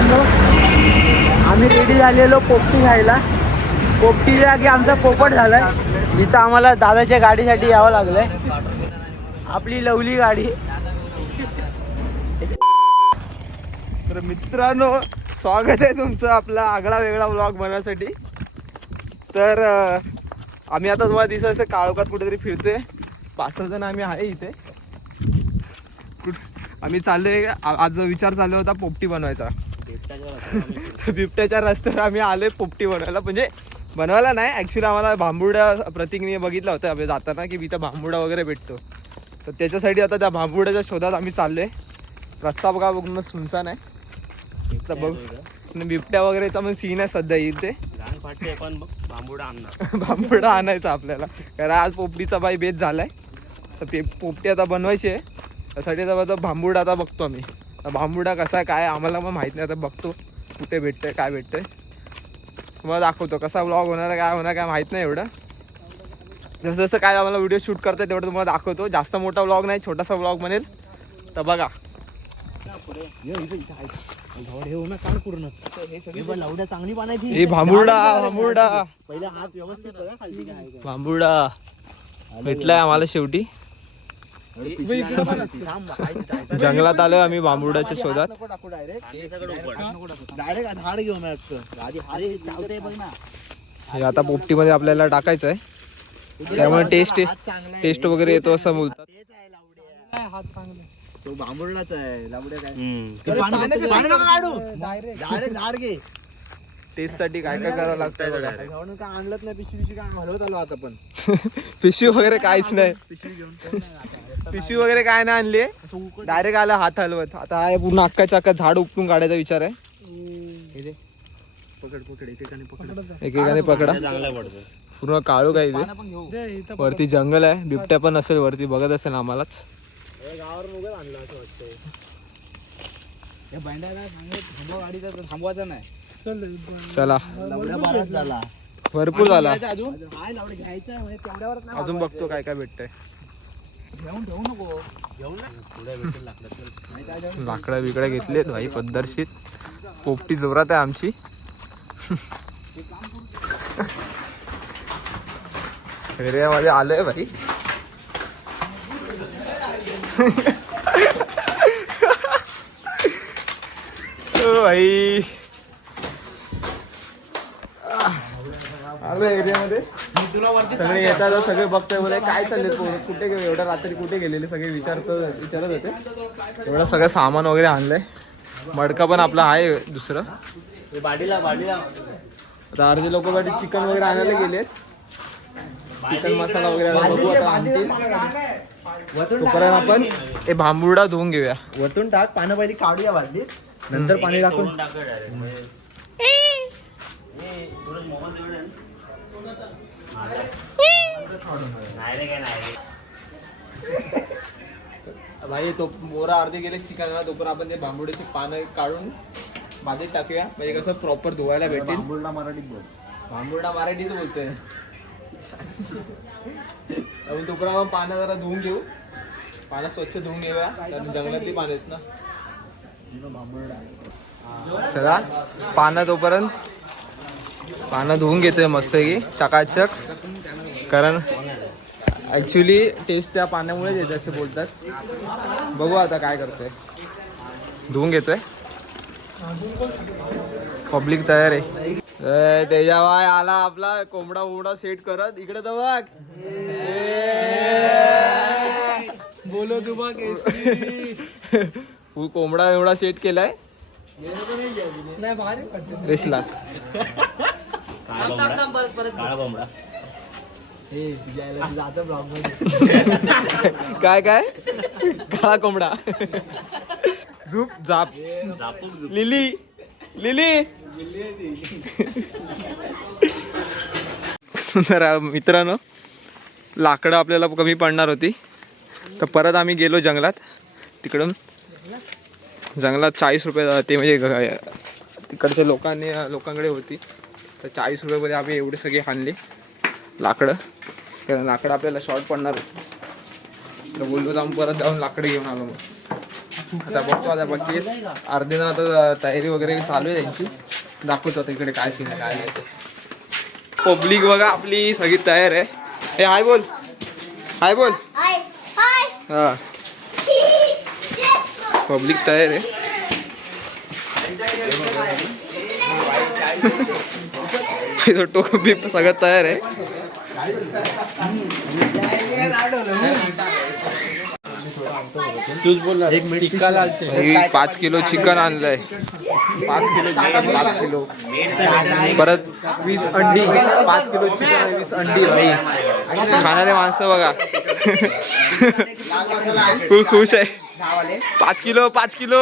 मित्रांनो, आम्ही रेडी झालेलो पोपटी खायला. पोपटीच्या जागी आमचा पोपट झालाय. इथं आम्हाला दादाच्या गाडीसाठी यावं लागलंय. आपली लवली गाडी. तर मित्रांनो, स्वागत आहे तुमचं आपला आगळा वेगळा व्लॉग बनवण्यासाठी. तर आम्ही आता तुम्हाला दिसत असं काळोखात कुठेतरी फिरतोय. 5-6 जण आम्ही आहे इथे. आम्ही चाललोय, आज विचार चालू होता पोपटी बनवायचा. तर बिबट्याच्या रस्त्यावर आम्ही आलोय पोपटी बनवायला. म्हणजे बनवायला नाही, ॲक्च्युली आम्हाला भांबुडा प्रतीकने बघितला होता आम्ही जाताना की इथं भांबुडा वगैरे भेटतो. तर त्याच्यासाठी आता त्या भांबुड्याच्या शोधात आम्ही चाललोय. रस्ता बघा बघून सुनसान आहे. तर बघ बिबट्या वगैरेचा पण सीन आहे सध्या इथे. पण भांबुडा आणणार. भांबुडा आणायचा आपल्याला, कारण आज पोपटीचा बाई बेत झालाय. तर पोपटी आता बनवायची आहे. त्यासाठी आता भांबुडा आता बघतो आम्ही. भांबुडा कसा आहे काय आम्हाला पण माहीत नाही. आता बघतो कुठे भेटतंय काय भेटतंय, तुम्हाला दाखवतो. कसा व्लॉग होणार काय होणार काय माहीत नाही एवढं. जसं जसं काय आम्हाला व्हिडिओ शूट करता तेवढं तुम्हाला दाखवतो. जास्त मोठा व्लॉग नाही, छोटासा व्लॉग बनेल. तर बघा चांगली बनायची. हे भांबुडा भांबुडा पहिले हात व्यवस्थित बघा खाली काय आहे. भांबुडा भेटलाय आम्हाला शेवटी. जंगलात आलोय आम्ही भांबुडाच्या शोधात. डायरेक्ट झाड घेऊन बघ ना. हे आता पोपटीमध्ये आपल्याला टाकायचं आहे, त्यामुळे टेस्ट वगैरे येतो असं बोलतात. हात चांगले तो भांबुडलाच आहे. लावड्या काय डायरेक्ट झाड घे. टेस्ट साठी काय काय करावं लागतंय बघा. म्हणून काय आणलंच नाही. पिशवी काय हलवत आलो आता. पण पिशवी वगैरे काहीच नाही. पिशवी घेऊन पिशवी वगैरे काय नाही आणली. डायरेक्ट आला हात हलवत. आता आहे पूर्ण अक्काच्या अक्का झाड उपटून काढायचा विचार आहे. पकड एकेकाने पकडा. पूर्ण काळू काय इथे. वरती जंगल आहे, बिबट्या पण असेल वरती, बघत असेल आम्हालाच. गावावरून उगाच आणलं असं वाटतंय. या बंड्याला सांगत गाडीचा थांबवायचा नाही. चला झाला भरपूर झाला. अजून काय लावडे घ्यायचं म्हणजे तेवढ्यावर अजून बघतो काय काय भेटतंय. घेऊन ठेवू नको. घेऊन लाकडं बिकडं घेतलेत भाई पद्धतशीर. पोपटी जोरात आहे आमची. एरियामध्ये आलोय भाई. भाई आलो एरियामध्ये. सगळे येतात, सगळे बघतोय बोले काय चालले कुठे गेले एवढ्या रात्री, कुठे गेलेले सगळे विचारत होते. एवढं सगळं सामान वगैरे आणलंय. मडका पण आपला आहे दुसरं. आता अर्धे लोक चिकन वगैरे आणायला गेलेत. चिकन मसाला वगैरे बघू आता आणतील. तोपर्यंत आपण हे भांबुडा धुवून घेऊया. वरतून टाक पानं, पहिली काढूया बादलीत, नंतर पाणी टाकून. भाई तो मोरा अर्धे गेले चिकनला, तोपर्यंत आपण ते भांबुड्याची पानं काढून बाजूत टाकूया. म्हणजे कसं प्रॉपर धुवायला भेटेल. भांबुडा मराठीत बोल. भांबुडा मराठीच बोलतोय. तोपर्यंत आपण पानं जरा धुवून घेऊ. पानं स्वच्छ धुवून घेऊया, कारण जंगलातली पानं आहेत ना. चला पानं तोपर्यंत पानं धुवून घेतोय मस्त की चकाचक. कारण ॲक्च्युली टेस्ट त्या पाण्यामुळेच येते असं बोलतात. बघू आता काय करतोय. धुवून घेतोय. पब्लिक तयार आहे. तेजाबाई आला आपला कोंबडा उबडा सेट करत. इकडे तर बघ. बोलो तू बघ. कोंबडा एवढा सेट केलाय. नाही भारी वाटतं. रेसला काय काय काळा कोंबडा. झूप झाप लिली लिली. तर मित्रांनो, लाकडं आपल्याला कमी पडणार होती, तर परत आम्ही गेलो जंगलात. तिकडून जंगलात 40 रुपये ते म्हणजे तिकडच्या लोकांकडे होती. तर 40 रुपयामध्ये आम्ही एवढे सगळे आणले लाकडं. कारण लाकडं आपल्याला शॉर्ट पडणार होतं. तर बोललो तर आम्ही परत जाऊन लाकडं घेऊन आलो. मग आता बघतो आता बाकी अर्धे जण आता तयारी वगैरे चालू आहे त्यांची. दाखवतो आता इकडे काय सीन आहे काय नाही. पब्लिक बघा आपली सगळी तयार आहे. हे हाय बोल, हाय बोल. हा पब्लिक तयार आहे. टोपी सगळं तयार आहे. तूच बोल एक मिनिट. 5 किलो चिकन आणलंय. 5 किलो चिकन, 5 किलो परत 20 अंडी. 5 किलो चिकन आणि 20 अंडी. भाई खाणारे माणसं बघा खूप खुश आहे. 5 किलो 5 किलो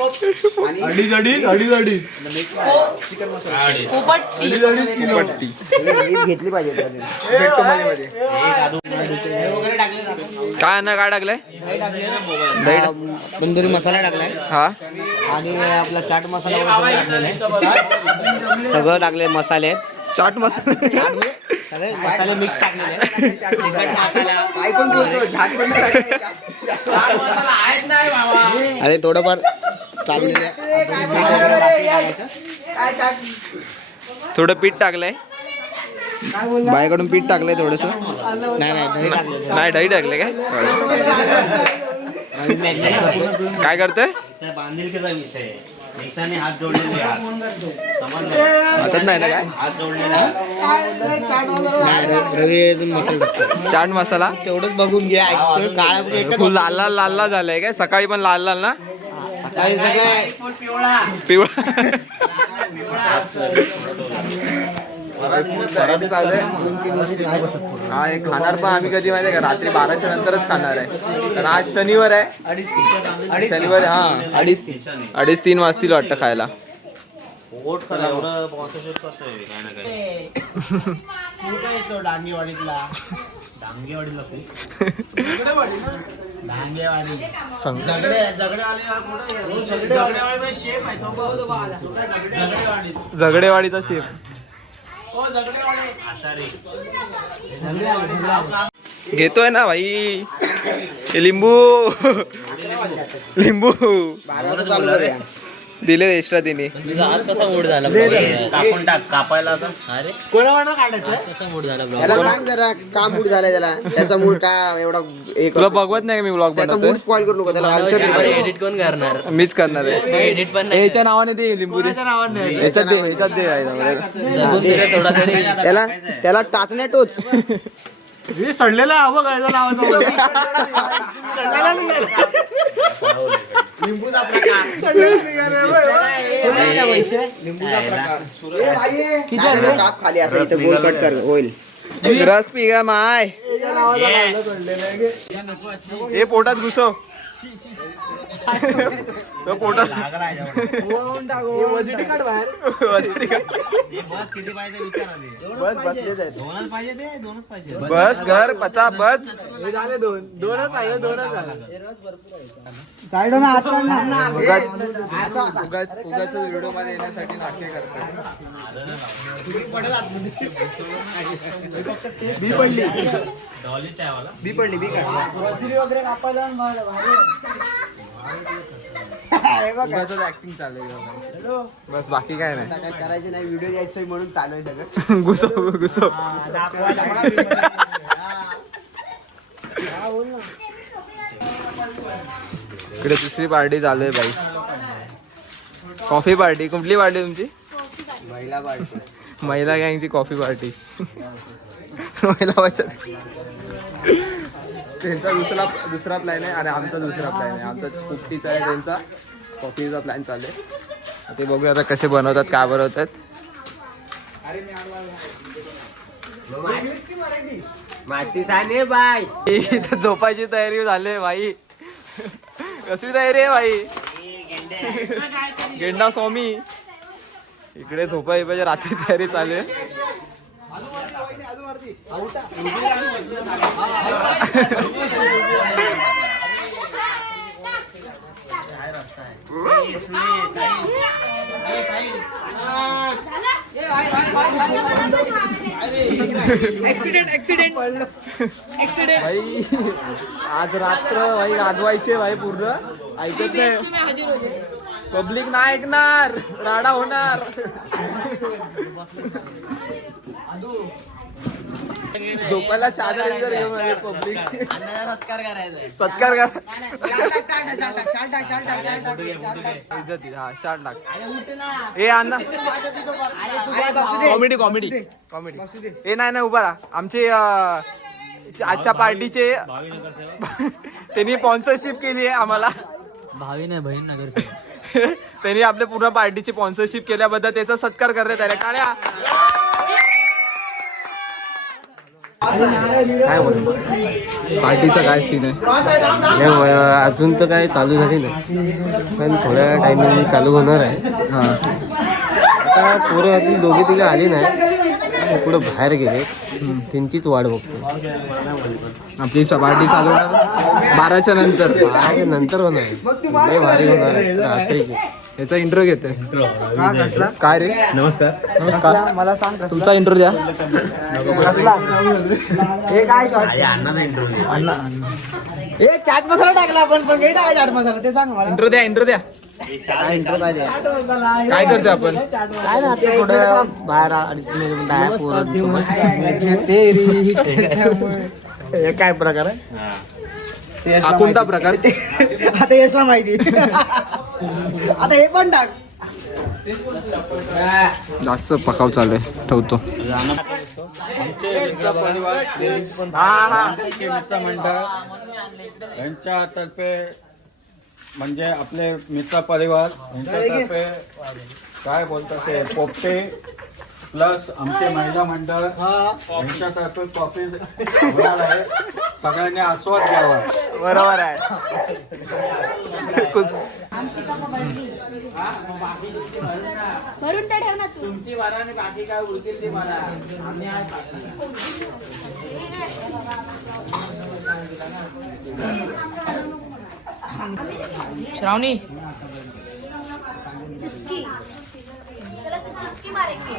अडीच अडीच अडीच अडीच पट्टी घेतली पाहिजे भेटतो मध्ये मध्ये. काय ना काय टाकलंय? दही तंदुरी मसाला टाकलाय हा आणि आपला चाट मसाला वगैरे टाकलेला आहे. सगळं टाकले मसाले, चाट मसाला सगळे मसाले मिक्स टाकलेले आहेत. तिखट मसाला काय पण बोलतो झाट पण अरे थोडंफार चाललेलं आहे. थोडं पीठ टाकलंय. बायकडून पीठ टाकलंय थोडस. नाही दही टाकलं. नाही दही टाकलंय काय? काय करतोय? बांधिलकीचा विषय आहे. देशाने हात जोडलेले हात हातात नाही ना काय? हात जोडलेले रवी मसाला टाकतो. चाट मसाला तेवढंच बघून घ्या. ऐकतोय काळ्यामध्ये एकच फुल लाल लाल लाल लाल झालंय काय? सकाळी पण लाल लाल ना? सकाळी सगळं पिवळा हा हे खाणार पण आम्ही कधी माहिती आहे का? रात्री 12च्या नंतरच खाणार आहे. कारण आज शनिवार आहे. शनिवार हा 2:30-3 वाजतील वाटतं खायला. पोट चला एवढं स्पॉन्सरशिप करतोय काय ना काय. डांगेवाडीतला डांगेवाडीला झगडेवाडीचा शेफ घेतोय ना भाई. हे लिंबू लिंबू दिले एक्स्ट्रा तिने. आज कसा मूड झाला कापून टाक कापायला आता. अरे कोणाला काढायचं कसा मूड झाला त्याला सांग जरा का मूड झालाय त्याला. त्याचा मूड का एवढा एक तुला बघवत नाही का मी ब्लॉग त्याचा बनवतोय? मूड स्पॉइल करू नको. त्याला आन्सर दे. एडिट कोण करणार? मीच करणार आहे. एडिट पण याच्या नावाने दे लिंबू दे. ह्याच्यात दे ह्याच्यात दे जगून तुझ्या थोडा तरी त्याला टाचण्या टोच. सडलेला हवं काय लिंबूचा प्रकार. काप खाली असं इथं गोल कट कर होईल. रस पी गा माय. हे पोटात घुसव. तो पोटात वजडी काढ बाहेर. वजडी काढ. बस किती पाहिजे विचार आधी. बस बसलेच आहेत. दोनच पाहिजे ते दोनच पाहिजे. बस घर पचा बच. उगाच व्हिडिओ मध्ये येण्यासाठी नाटके करतात. बी पडली डॉलीचा आहे वाला. बी पडली बी ऍक्टिंग चालू आहे. बस बाकी काय नाही. काय करायचं नाही. व्हिडिओ द्यायचं म्हणून चालू आहे सगळं. घुसव घुसव. इकडे दुसरी पार्टी चालू आहे बाई. Coffee party. कुठली पार्टी तुमची? महिला गँगची कॉफी पार्टी. महिला बचत. त्यांचा दुसरा प्लॅन आहे आणि आमचा दुसरा प्लॅन आहे. आमचा पोपटीचा आहे, त्यांचा कॉफीचा प्लॅन चालू आहे. ते बघूया आता कसे बनवतात काय बनवतात. इथं झोपायची तयारी झाली भाई. कसली तयारी आहे भाई? गेंडा स्वामी इकडे झोपायची पाहिजे. रात्री तयारी चालू आहे. भाई आज रात्र भाई गाजवायचे भाई पूर्ण ऐकत नाही पब्लिक नाही ऐकणार राडा होणार झोपायला चादर पब्लिक सत्कार कर शार्ट टाक ए अण्णा कॉमेडी कॉमेडी कॉमेडी ए नाही उभा राहा आमचे आजच्या पार्टीचे त्यांनी स्पॉन्सरशिप केली आहे आम्हाला भावी नाही बहीण नगर त्यांनी आपल्या पूर्ण पार्टीची स्पॉन्सरशिप केल्याबद्दल त्याचा सत्कार करण्यात आला टाळ्या काय बोलायचं पार्टीचा काय सीन आहे नाही अजून तर काय चालू झाली नाही पण थोड्या टायमिंग चालू होणार आहे. हां आता पोरं अजून दोघे तिघे आली नाही ते पुढं बाहेर गेले त्यांचीच वाट बघतो. आपली पार्टी चालू होणार 12च्या नंतर बाहेरच्या नंतर होणार लय भारी होणार आहे रात्रीची. याचा इंट्रो घेतोय काय रे नमस्कार मला सांग तुमचा इंट्रो द्या हे काय शॉर्ट अण्णाचा इंटरव्ह्यू हे चाट मसाला टाकला आपण पण काही टाका चाट मसाला ते सांग मला इंट्रो द्या काय intro पाहिजे? काय करतोय आपण काय ना ते थोडं बाहेर अडचण पोरं तेरी हे काय प्रकार आहे? हा कोणता प्रकार आता यशला माहिती आता हे पण टाक जास्त पकाव चालू आहे ठेवतो मंडळ यांच्यातर्फे म्हणजे आपले मित्र परिवार यांच्यातर्फे काय बोलतात ते पोपटे प्लस आमचे महिला मंडळ यांच्यातर्फे कॉफी होणार आहे. सगळ्यांनी आस्वाद घ्यावा. बरोबर आहे भरून तर ठेव ना तू. तुमची वारा आणि बाकी काय उरतील ते मला आम्ही आहे श्रावणी चुस्की चला से चुस्की मारेंगे.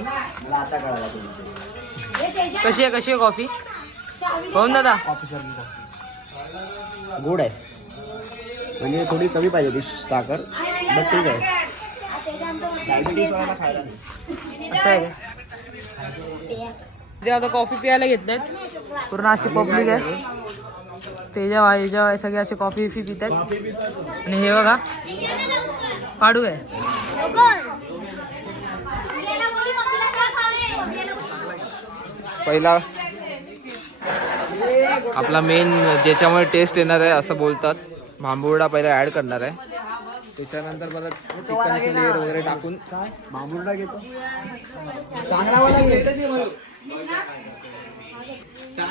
कशी आहे कॉफी पाहून दादा गोड आहे म्हणजे थोडी कमी पाहिजे होती साखर बट ठीक आहे. डायबिटीज वाला खायला नाही. असं आहे ते आता कॉफी प्यायला घेतलेत पूर्ण अशी पब्लिक आहे तेजा सगळे असे कॉफी पितात आणि हे बघा पाडू आहे पहिला आपला मेन ज्याच्यामुळे टेस्ट येणार आहे असं बोलतात भांबुर्डा पहिला ऍड करणार आहे त्याच्यानंतर परत चिकनची लेअर वगैरे टाकून भांबुर्डा घेतो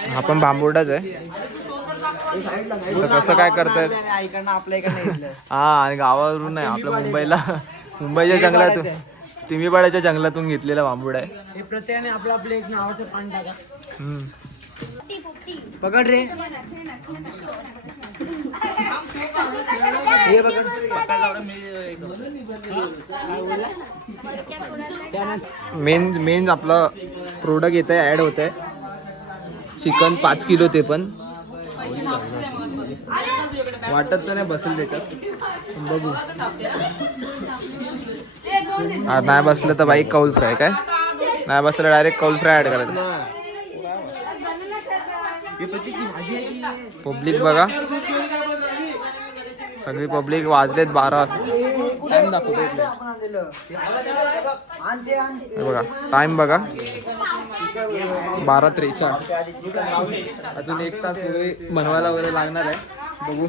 हा पण भांबुर्डाच आहे तर कसं काय करतायत हा आणि गावावरून नाही आपल्या मुंबईच्या जंगलातून तिमीपाड्याच्या जंगलातून घेतलेला भांबुर्डा आहे हे प्रत्येकाने आपलं आपलं एक नावाचं पान टाका पोपटी पकड रे मेन आपला प्रोडक्ट येत आहे ऍड होत आहे चिकन 5 किलो ते पण वाटत तर नाही बसेल त्याच्यात बघू नाही बसलं तर बाई कौल फ्राय काय नाही बसलं डायरेक्ट कौल फ्राय ऍड करायचं पब्लिक बघा सगळी पब्लिक वाजलेत 12 टाइम दाखवतो बघा टाइम बघा 12:43 अजून 1 तास बनवायला वगैरे लागणार आहे बघू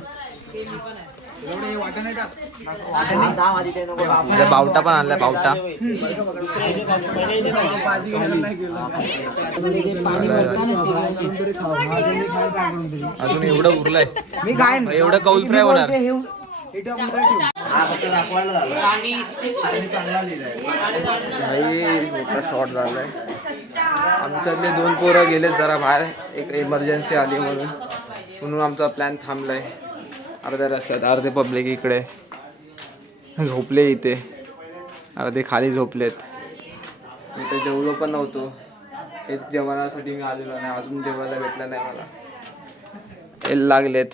बावटा पण आणलाय बावटा अजून एवढं उरलंय मी काय एवढं कौल फ्राय होणार मोठा शॉट झालाय आमच्यातले 2 पोरं गेलेत जरा बाहेर एक इमर्जन्सी आली म्हणून आमचा प्लॅन थांबलाय अर्ध्या रस्त्यात अर्धे पब्लिक इकडे झोपले इथे. आता ते खाली झोपलेत. मी तर जेवलो पण नव्हतो. हेच जेवणासाठी मी आलेलो आणि अजून जेवायला भेटलं नाही मला. यायला लागलेत.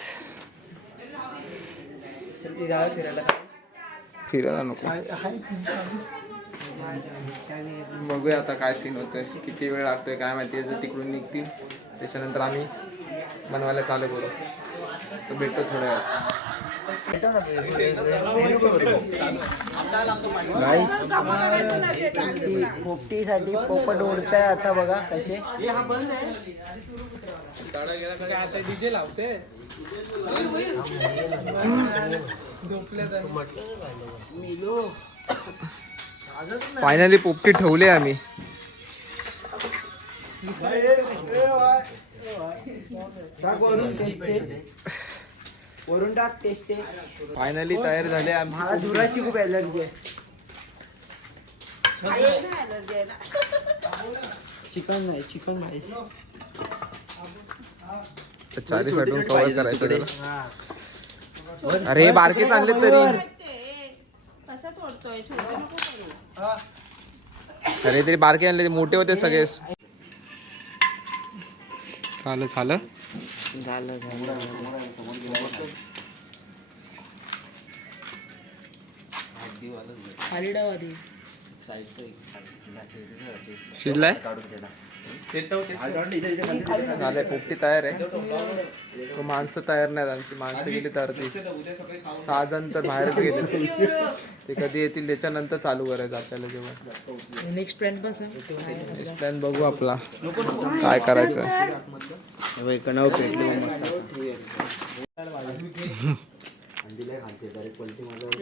फिरायला नको. बघूया आता काय सीन होतोय, किती वेळ लागतोय काय माहिती. जर तिकडून निघतील त्याच्यानंतर आम्ही बनवायला चालू करू. तर भेटतो थोड्या वेळात. पोपटीसाठी पोपट ओढताय आता बघा कसे. फायनली पोपटी ठेवले आम्ही. वरून टाक टेस्ट. फायनली तयार झाले आमची. मला धुराची खूप ॲलर्जी आहे. चिकन नाही. चारी साईडून कव्हर करायचं त्याला. अरे हे बारके चांगले तरी. अरे तरी बारके आणले, मोठे होते सगळे. झालं शिजलाय. झालंय. पोपटी तयार आहे. तो माणसं तयार नाहीत. आमची माणसं गेली तर ती 6 जण तर बाहेरच गेले. ते कधी येतील त्याच्यानंतर चालू करायचं आपल्याला जेवण. नेक्स्ट प्लॅन पण नेक्स्ट प्लॅन बघू आपला काय करायचं. कणाव पेटली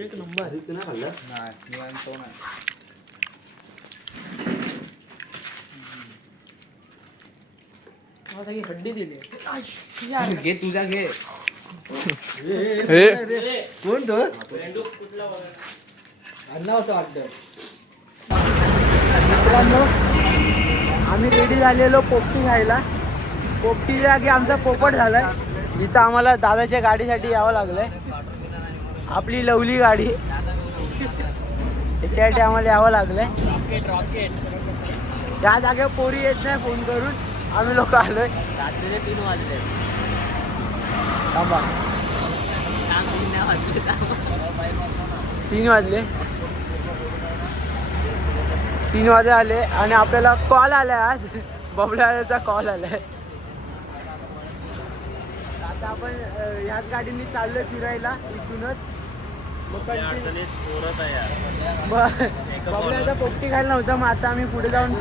एक नंबर. हड्डी दिली. घे तुझा घे. कोण तो अण्णा होता वाटतं. मित्रांनो आम्ही रेडी झालेलो पोपटी खायला. पोपटीच्या जागी आमचा पोपट झालाय. इथं आम्हाला दादाच्या गाडीसाठी यावं लागलंय. आपली लवली गाडी त्याच्यासाठी आम्हाला यावं लागलंय. या जागेवर पोरी येत नाही फोन करून. आम्ही लोक आलोय. रात्रीचे 3 वाजले. थांबा 3 वाजले. 3 वाजे आले आणि आपल्याला कॉल आलाय. आज बबल्याचा कॉल आलाय. आता आपण ह्याच गाडीने चाललोय फिरायला इथूनच. बबल्याचा पोपटी खायला नव्हता. मग आता आम्ही पुढे जाऊन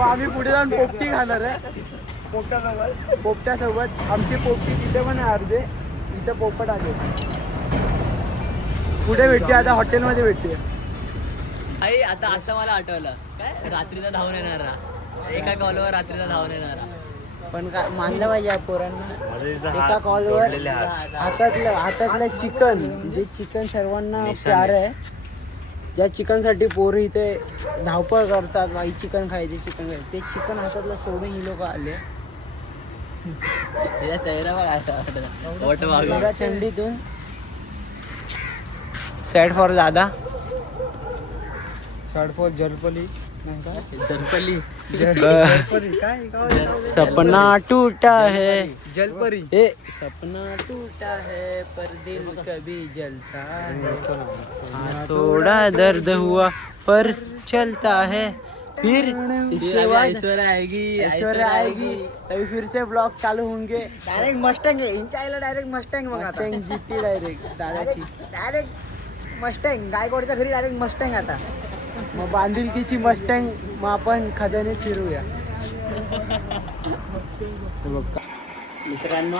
आम्ही पुढे जाऊन पोपटी खाणार आहे. पोपट्यासोबत आमची पोपटी तिथे पण आहे अर्धे. इथं पोपट आले. पुढे भेटते आता हॉटेलमध्ये भेटते. आई आता मला आठवलं काय रात्रीचा धावून येणारा. एका कॉलवर रात्रीचा धावून येणारा. पण काय मानलं पाहिजे पोरांना. एका कॉलवर हातातलं चिकन. जे चिकन सर्वांना प्यार आहे. ज्या चिकनसाठी पोरं इथे धावपळ करतात. भाई चिकन खायचे. ते चिकन हातातलं सोडून ही लोक आले. चेहरा थंडीतून सॅड फॉर दादा. Sad for जलपली. सपना टूटा है जलपरी. सपना टूटा है पर दिल कभी जलता है. थोड़ा दर्द हुआ पर चलता है. फिर इसके बाद ऐश्वर्या आएगी तभी फिर से ब्लॉग चालू होंगे. डायरेक्ट मस्टँग आहे. इंच्या आईला डायरेक्ट मस्टँग बघा. मस्टँग जीती डायरेक्ट दादाची. Direct Mustang. गायकवाडच्या घरी डायरेक्ट मस्टँग आता. मग बांधिलकीची मस्टँग. मग आपण खजाने फिरूया. मित्रांनो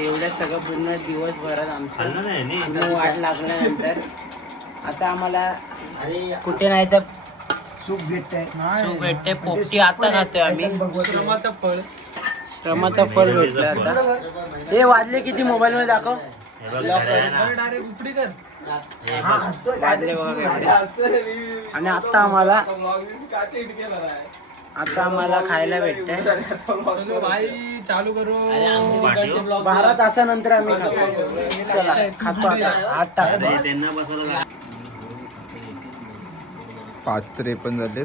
एवढं सगळं पूर्ण दिवसभरात आमचं वाट लागल्यानंतर आता आम्हाला कुठे नाही तर सूप भेटते. पोपटी आता खातोय आम्ही. श्रमाचं फळ भेटलं आता. हे वाजले किती मोबाईल मध्ये दाखव. वाजले बघा. आणि आता आम्हाला आता आम्हाला खायला भेटतंय चलो भाई चालू करू. अरे आमचे तिकडचे ब्लॉग 12 तासानंतर आम्ही खातो. चला खातो आता हात टाकतो. अरे त्यांना बसायला 5:53 झाले.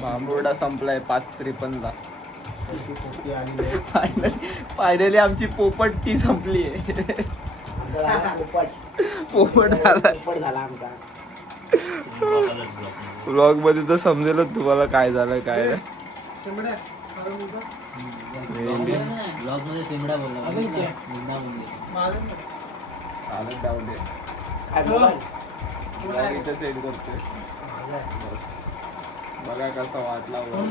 बांबुर्डा संपलाय 5:53 ला. फायनली आमची पोपट टी संपली आहे. पोपट झाला आमचा. व्लॉग मध्ये तर समजेलच तुम्हाला काय झालं काय नाही. ब्लॉग मध्ये सिमडा बोलला चालत जाऊ दे. Vlog इथं सेट करतोय. बघा कसा वाटला vlog.